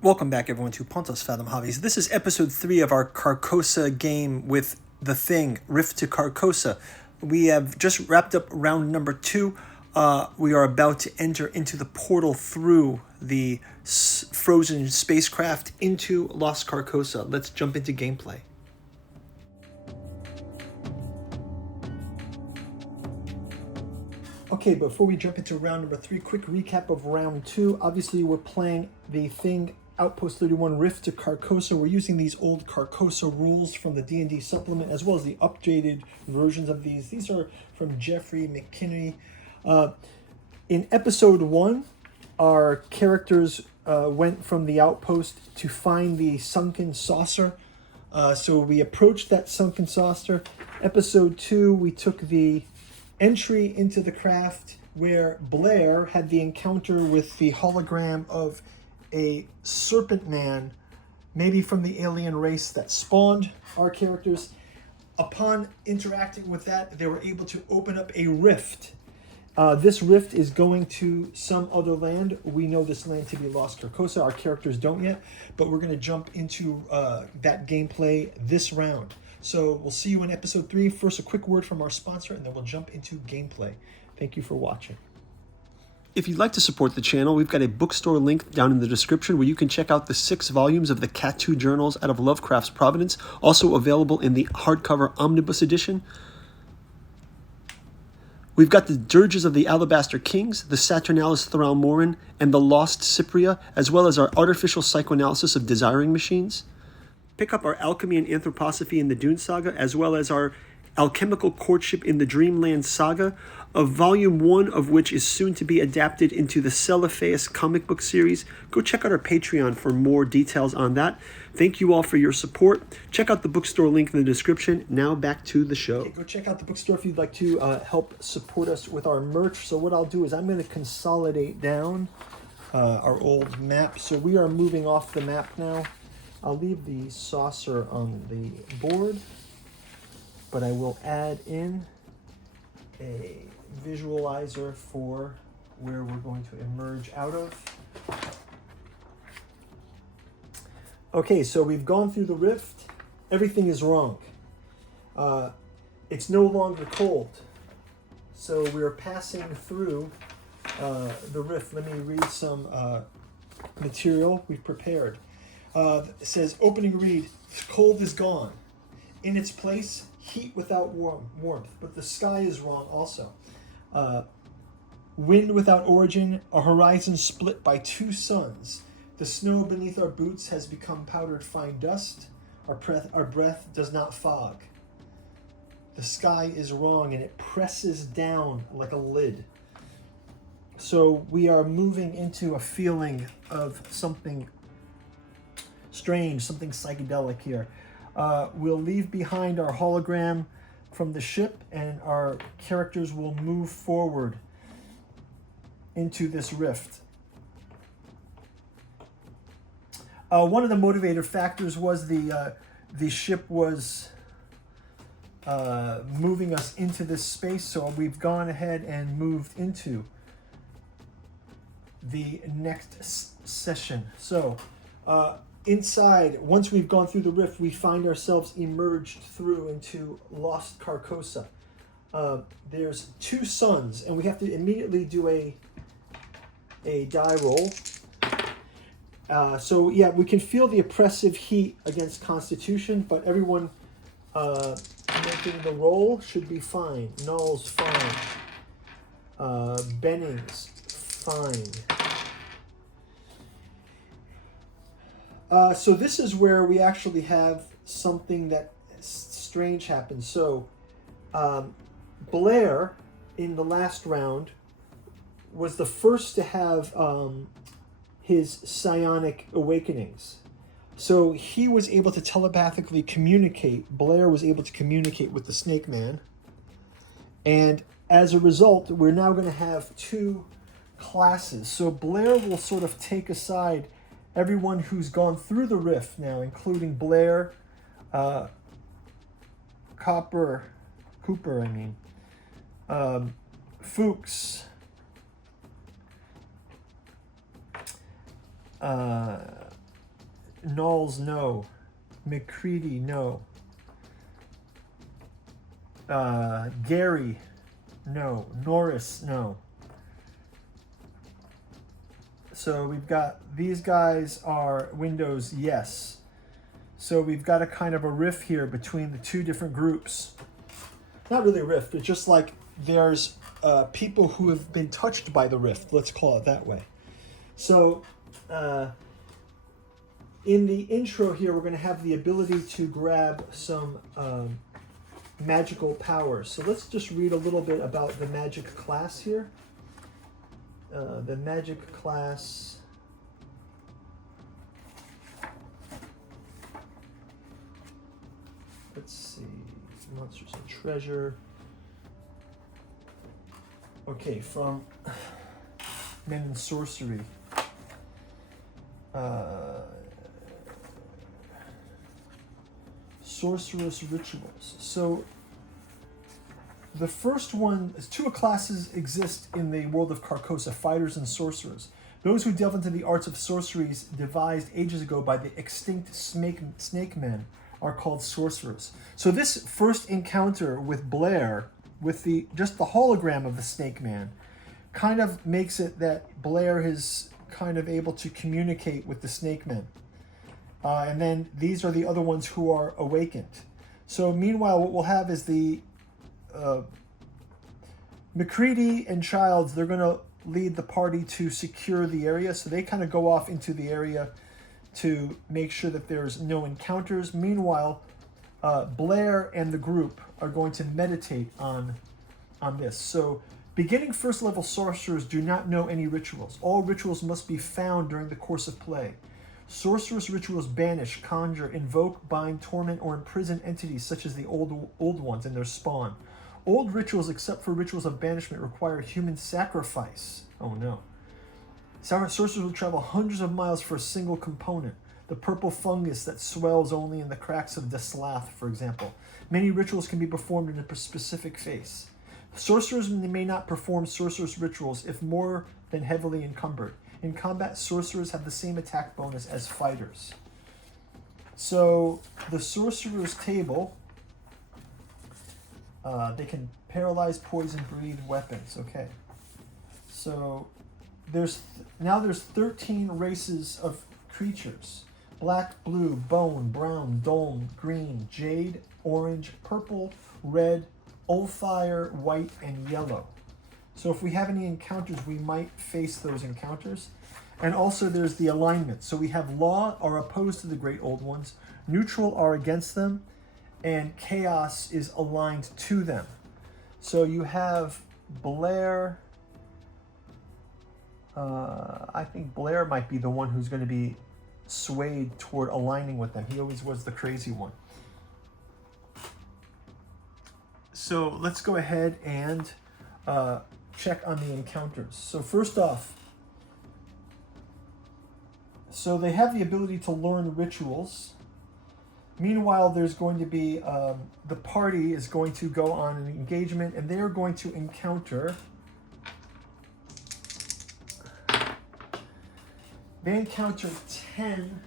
Welcome back, everyone, to Pontos Fathom Hobbies. This is episode 3 of our Carcosa game with The Thing, Rift to Carcosa. We have just wrapped up round number 2. We are about to enter into the portal through the frozen spacecraft into Lost Carcosa. Let's jump into gameplay. Okay, before we jump into round number 3, quick recap of round 2. Obviously, we're playing The Thing Outpost 31 Rift to Carcosa. We're using these old Carcosa rules from the D&D supplement, as well as the updated versions of these. These are from Jeffrey McKinney. In episode 1, our characters went from the outpost to find the sunken saucer. So we approached that sunken saucer. Episode 2, we took the entry into the craft where Blair had the encounter with the hologram of a serpent man, maybe from the alien race that spawned our characters. Upon interacting with that, they were able to open up a rift. This rift is going to some other land. We know this land to be Lost Carcosa. Our characters don't yet, but we're going to jump into that gameplay this round. So we'll see you in episode 3. First, a quick word from our sponsor, and then we'll jump into gameplay. Thank you for watching. If you'd like to support the channel, we've got a bookstore link down in the description where you can check out the 6 volumes of the Cat 2 Journals out of Lovecraft's Providence, also available in the hardcover omnibus edition. We've got the Dirges of the Alabaster Kings, the Saturnalis Thralmorin, and the Lost Cypria, as well as our artificial psychoanalysis of desiring machines. Pick up our Alchemy and Anthroposophy in the Dune Saga, as well as our Alchemical Courtship in the Dreamland Saga, of Volume 1 of which is soon to be adapted into the Celophaeus comic book series. Go check out our Patreon for more details on that. Thank you all for your support. Check out the bookstore link in the description. Now back to the show. Okay, go check out the bookstore if you'd like to help support us with our merch. So what I'll do is I'm going to consolidate down our old map. So we are moving off the map now. I'll leave the saucer on the board, but I will add in a visualizer for where we're going to emerge out of. Okay, so we've gone through the rift. Everything is wrong. It's no longer cold. So we're passing through the rift. Let me read some material we've prepared. It says, opening read, cold is gone. In its place, heat without warmth. But the sky is wrong also. Wind without origin, a horizon split by 2 suns. The snow beneath our boots has become powdered fine dust. Our breath does not fog. The sky is wrong and it presses down like a lid. So we are moving into a feeling of something strange, something psychedelic here. We'll leave behind our hologram from the ship, and our characters will move forward into this rift. One of the motivator factors was the ship was moving us into this space, so we've gone ahead and moved into the next session. So inside, once we've gone through the rift, we find ourselves emerged through into Lost Carcosa. There's 2 suns, and we have to immediately do a die roll. So yeah, we can feel the oppressive heat against Constitution, but everyone making the roll should be fine. Null's fine. Bennings, fine. So this is where we actually have something that strange happens. So Blair, in the last round, was the first to have his psionic awakenings. So he was able to telepathically communicate. Blair was able to communicate with the Snake Man. And as a result, we're now going to have 2 classes. So Blair will sort of take aside everyone who's gone through the rift now, including Blair, Cooper, Fuchs, Knowles, no. McCready, no. Gary, no. Norris, no. So we've got, these guys are Windows, yes. So we've got a kind of a rift here between the two different groups. Not really a rift, but just like there's people who have been touched by the rift, let's call it that way. So in the intro here, we're going to have the ability to grab some magical powers. So let's just read a little bit about the magic class here. The magic class. Let's see. Monsters and Treasure. Okay, from Men and Sorcery. Sorceress Rituals. So the first one is two classes exist in the world of Carcosa, fighters and sorcerers. Those who delve into the arts of sorceries devised ages ago by the extinct snake men are called sorcerers. So this first encounter with Blair, with just the hologram of the snake man, kind of makes it that Blair is kind of able to communicate with the snake men. And then these are the other ones who are awakened. So meanwhile, what we'll have is the McCready and Childs, they're going to lead the party to secure the area. So they kind of go off into the area to make sure that there's no encounters. Meanwhile, Blair and the group are going to meditate on this. So beginning first level sorcerers do not know any rituals. All rituals must be found during the course of play. Sorcerous rituals banish, conjure, invoke, bind, torment, or imprison entities such as the old ones and their spawn. Old rituals, except for rituals of banishment, require human sacrifice. Oh no. Sorcerers will travel hundreds of miles for a single component. The purple fungus that swells only in the cracks of Deslath, for example. Many rituals can be performed in a specific phase. Sorcerers may not perform sorcerous rituals if more than heavily encumbered. In combat, sorcerers have the same attack bonus as fighters. So the sorcerer's table, they can paralyze, poison, breathe weapons. Okay. So there's 13 races of creatures. Black, blue, bone, brown, dome, green, jade, orange, purple, red, old fire, white, and yellow. So if we have any encounters, we might face those encounters. And also there's the alignment. So we have law are opposed to the great old ones, neutral are against them, and chaos is aligned to them. So you have Blair. I think Blair might be the one who's going to be swayed toward aligning with them. He always was the crazy one. So let's go ahead and check on the encounters. So first off, so they have the ability to learn rituals. Meanwhile, there's going to be, the party is going to go on an engagement, and they're going to encounter, they encounter 10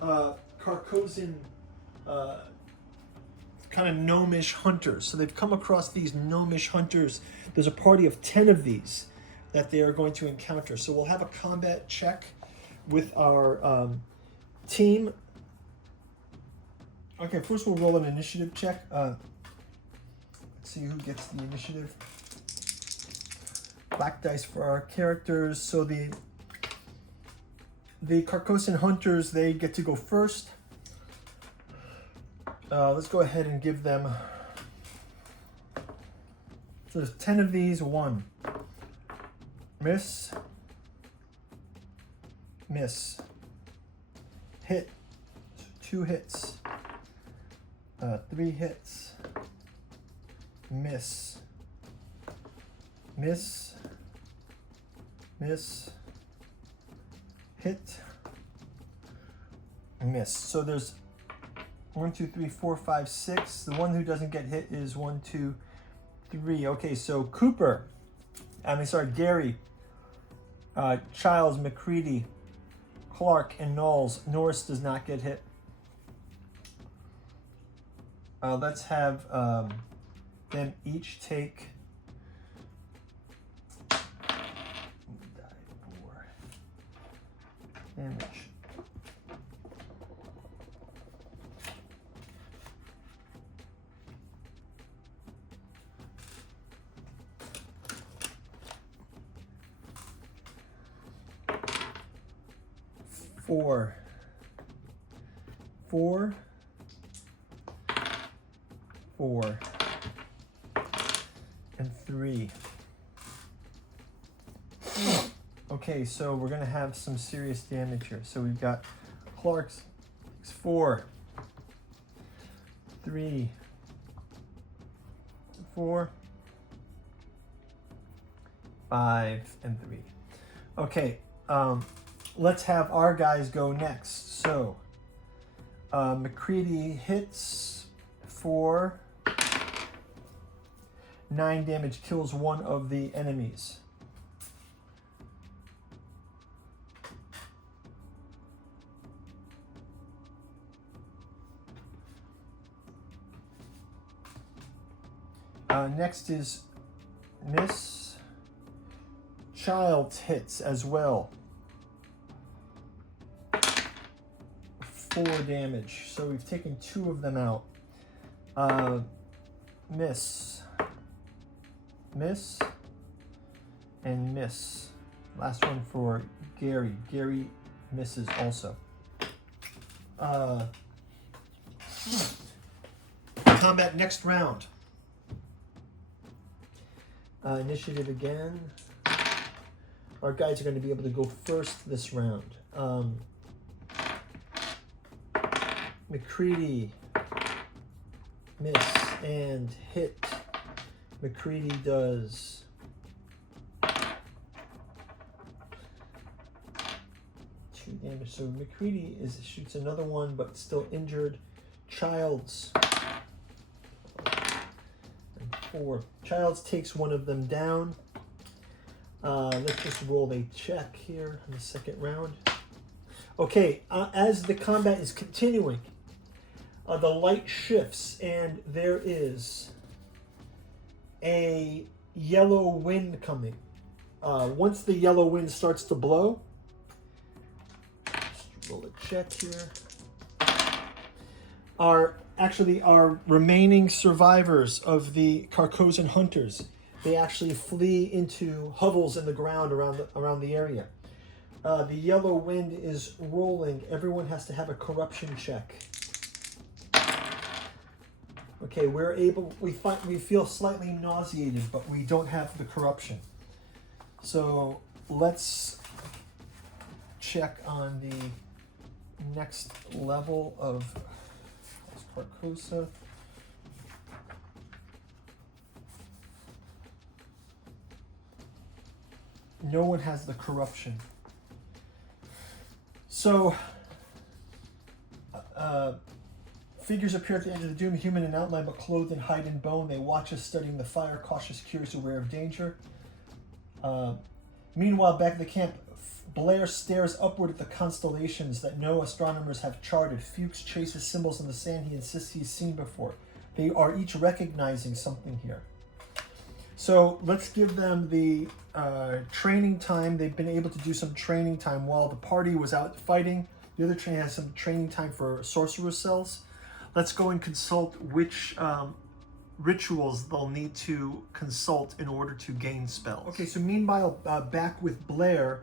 Carcosan kind of gnomish hunters. So they've come across these gnomish hunters. There's a party of 10 of these that they are going to encounter. So we'll have a combat check with our team. Okay, first we'll roll an initiative check. Let's see who gets the initiative. Black dice for our characters. So the Carcosan hunters, they get to go first. Let's go ahead and give them, so there's 10 of these. 1. Miss. Miss. Hit. 2 hits. 3 hits. Miss. Miss. Miss. Hit. Miss. So there's 1, 2, 3, 4, 5, 6. The one who doesn't get hit is 1, 2, 3. Okay, so Gary, Childs, McCready, Clark and Knowles. Norris does not get hit. Let's have them each take 4 damage. Four, and 3. Okay, so we're gonna have some serious damage here. So we've got Clark's 4, 3, 4, 5, and 3. Okay, let's have our guys go next. So McCready hits for 9 damage, kills one of the enemies. Next is Miss Childs hits as well. 4 damage. So we've taken 2 of them out. Miss, and miss. Last one for Gary. Gary misses also. Combat next round. Initiative again. Our guys are going to be able to go first this round. McCready, miss and hit. McCready does 2 damage. So McCready shoots another one, but still injured. Childs, 4. Childs takes one of them down. Let's just roll a check here in the second round. Okay, as the combat is continuing, the light shifts and there is a yellow wind coming. Once the yellow wind starts to blow, just roll a check here. Our remaining survivors of the Carcosan hunters, they actually flee into hovels in the ground around the area. The yellow wind is rolling. Everyone has to have a corruption check. Okay, we feel slightly nauseated, but we don't have the corruption. So let's check on the next level of Carcosa. No one has the corruption. So, figures appear at the edge of the doom, human in outline but clothed in hide and bone. They watch us studying the fire, cautious, curious, aware of danger. Meanwhile, back at the camp, Blair stares upward at the constellations that no astronomers have charted. Fuchs chases symbols in the sand he insists he's seen before. They are each recognizing something here. So let's give them the training time. They've been able to do some training time while the party was out fighting. The other train has some training time for sorcerer cells. Let's go and consult which rituals they'll need to consult in order to gain spells. Okay, so meanwhile, back with Blair,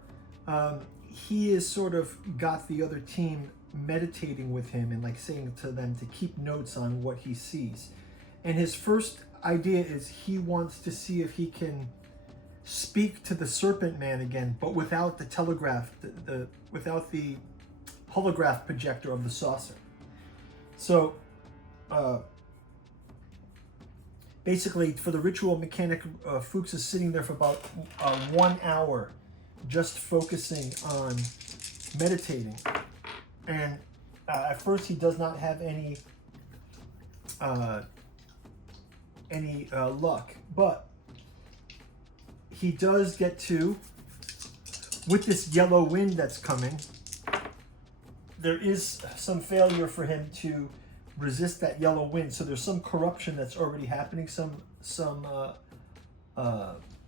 he is sort of got the other team meditating with him and like saying to them to keep notes on what he sees. And his first idea is he wants to see if he can speak to the Serpent Man again, but without the telegraph, without the holograph projector of the saucer. So basically, for the ritual mechanic, Fuchs is sitting there for about 1 hour, just focusing on meditating. And at first, he does not have any luck, but he does get to, with this yellow wind that's coming, there is some failure for him to resist that yellow wind. So there's some corruption that's already happening, some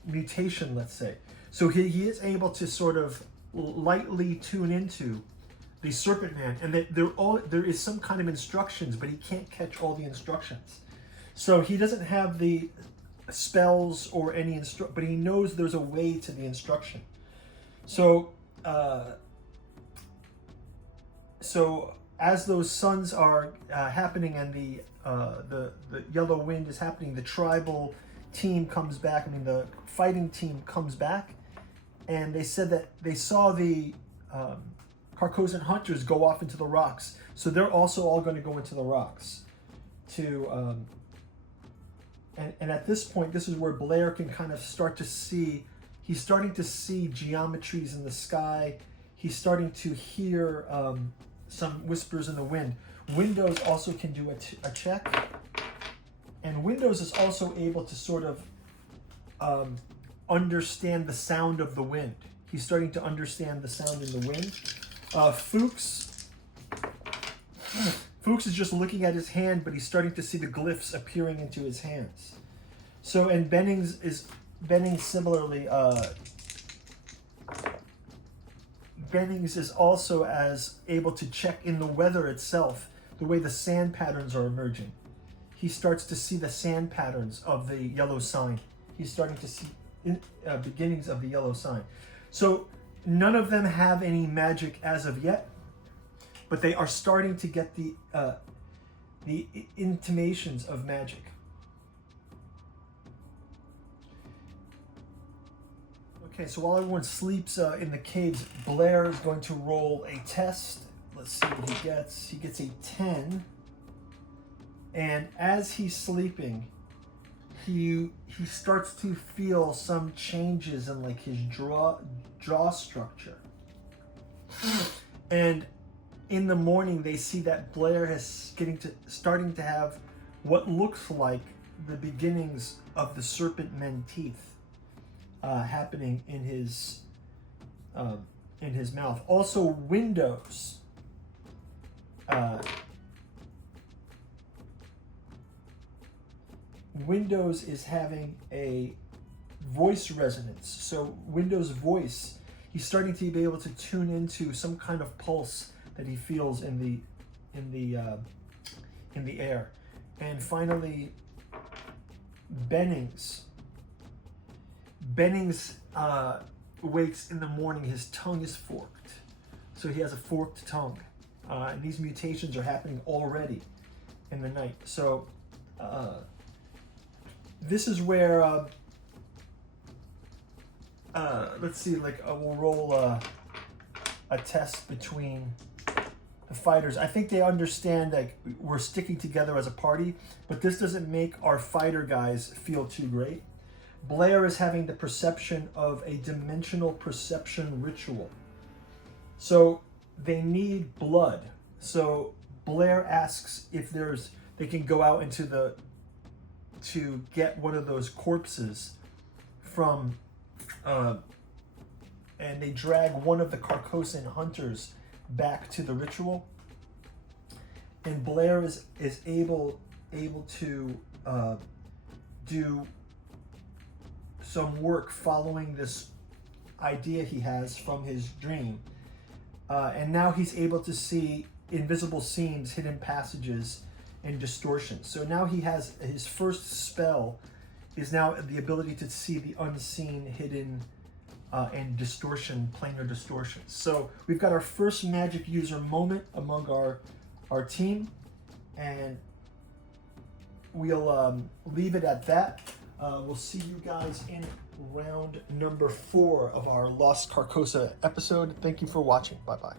mutation, let's say. So he is able to sort of lightly tune into the Serpent Man, and that there is some kind of instructions, but he can't catch all the instructions. So he doesn't have the spells or any but he knows there's a way to the instruction. So as those suns are happening and the yellow wind is happening, the tribal team comes back. I mean, the fighting team comes back, and they said that they saw the Carcosan hunters go off into the rocks. So they're also all going to go into the rocks to and at this point, this is where Blair can kind of start to see, he's starting to see geometries in the sky. He's starting to hear some whispers in the wind. Windows also can do a check. And Windows is also able to sort of understand the sound of the wind. He's starting to understand the sound in the wind. Fuchs is just looking at his hand, but he's starting to see the glyphs appearing into his hands. So, and Bennings similarly, Bennings is also as able to check in the weather itself, the way the sand patterns are emerging. He starts to see the sand patterns of the yellow sign. He's starting to see beginnings of the yellow sign. So none of them have any magic as of yet, but they are starting to get the intimations of magic. Okay, so while everyone sleeps in the caves, Blair is going to roll a test. Let's see what he gets. He gets a 10. And as he's sleeping, he starts to feel some changes in like his jaw structure. And in the morning, they see that Blair is starting to have what looks like the beginnings of the serpent men teeth happening in his mouth. Also, Windows. Windows is having a voice resonance. So Windows' voice, he's starting to be able to tune into some kind of pulse that he feels in the air. And finally, Bennings wakes in the morning. His tongue is forked, so he has a forked tongue, and these mutations are happening already in the night. So this is where let's see, like we'll roll a test between the fighters. I think they understand that we're sticking together as a party, but this doesn't make our fighter guys feel too great. Blair is having the perception of a dimensional perception ritual. So they need blood. So Blair asks if they can go out into to get one of those corpses from, and they drag one of the Carcosan hunters back to the ritual. And Blair is able to do some work following this idea he has from his dream. And now he's able to see invisible seams, hidden passages, and distortions. So now he has his first spell is now the ability to see the unseen, hidden, and distortion, planar distortions. So we've got our first magic user moment among our team, and we'll leave it at that. We'll see you guys in round number 4 of our Lost Carcosa episode. Thank you for watching. Bye-bye.